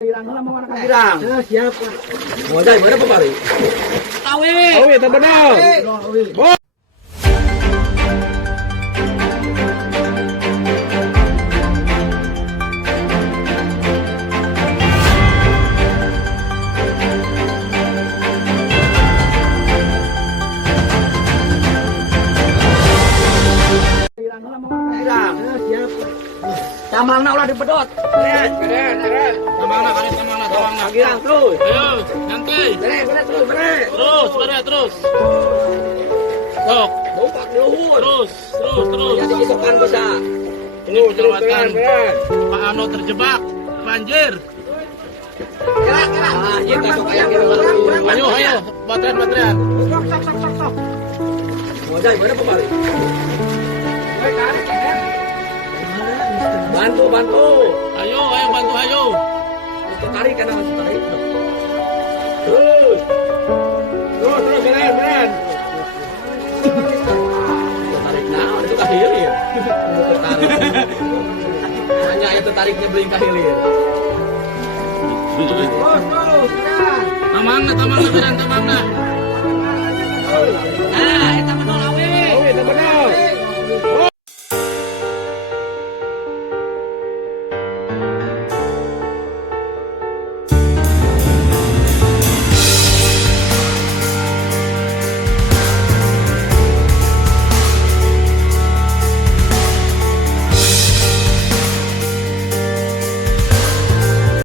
Girang. Siap. Modal berapa kali? Tawi. Tawi terbenal. Girang. Siap. Tamangna ulah dipedot. Beres. Tamangna. Girang terus. Ayo, nanti. Beres terus. Terus. Sok. Lompat luhur. Terus. Jadi isokan bisa. Ini keselamatan. Pak Ano terjebak banjir. Gerak. Ah, kita sok aya kira. Ayo, bateran. Sok. Modal berapa kali? Bantu. Ayo, bantu. Mesti tarik kan, mesti tarik. Terus, beran. Tarik nah, itu kahilir. Tarik. Hanya itu tariknya beling kahilir. Tamangna, beran. Nah, itu